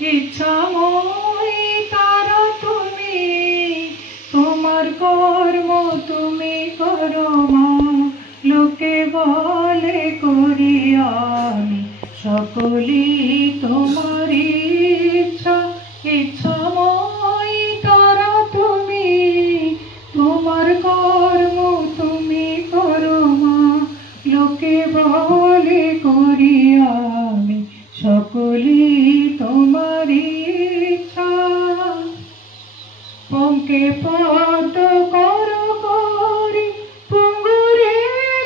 ইচ্ছাময়ী তারা তুমি, তোমার কর্ম তুমি করো মা। লোকে বলে করি আমি, সকলই তোমার ইচ্ছা। ইচ্ছাময়ী তারা তুমি, তোমার কর্ম তুমি করো মা। লোকে বলে করি আমি, সকলই তোমার ইচ্ছা। পঙ্কে পদ্ম করো করি, পুঙ্গুরে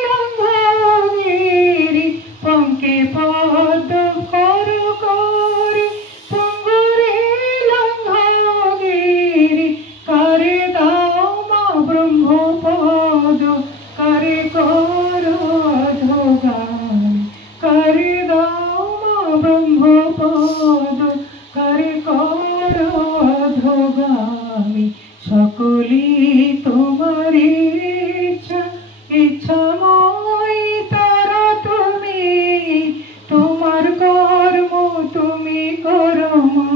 লঙ্ঘগিরি। পঙ্কে পদ্ম করো করি, পুঙ্গুরে লঙ্ঘগিরি। কারে দাও মা ব্রহ্মপদ, কারে করো অধোগান। কারে দাও মা ব্রহ্মপদ, কারে করো অধোগামী। সকলই তোমার ইচ্ছা। ইচ্ছাময়ী তারা তুমি, তোমার কর্ম তুমি করো মা।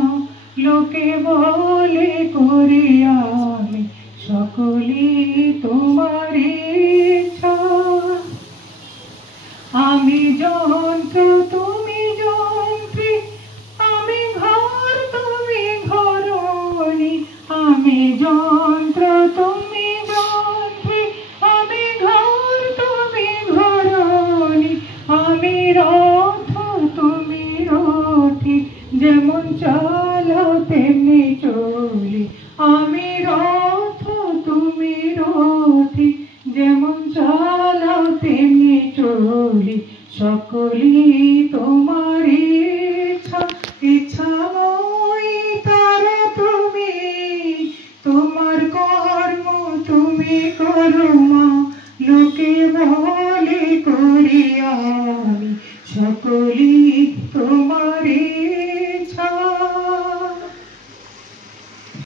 লোকে বলে করি আমি, সকলই তোমার ইচ্ছা। আমি যন্ত্র তুমি যন্ত্রী, আমি ঘর তুমি ঘরণী। আমি যন্ত্র তুমি যন্ত্রী, আমি ঘর তুমি ঘরণী। আমি রথ তুমি রথী, যেমন চালাও তেমনি চলি। আমি রথ তুমি রথী, যেমন চালাও তেমনি চলি। সকলই তোমার ইচ্ছা। ইচ্ছাময়ী তারা তুমি, তোমার কর্ম তুমি করো।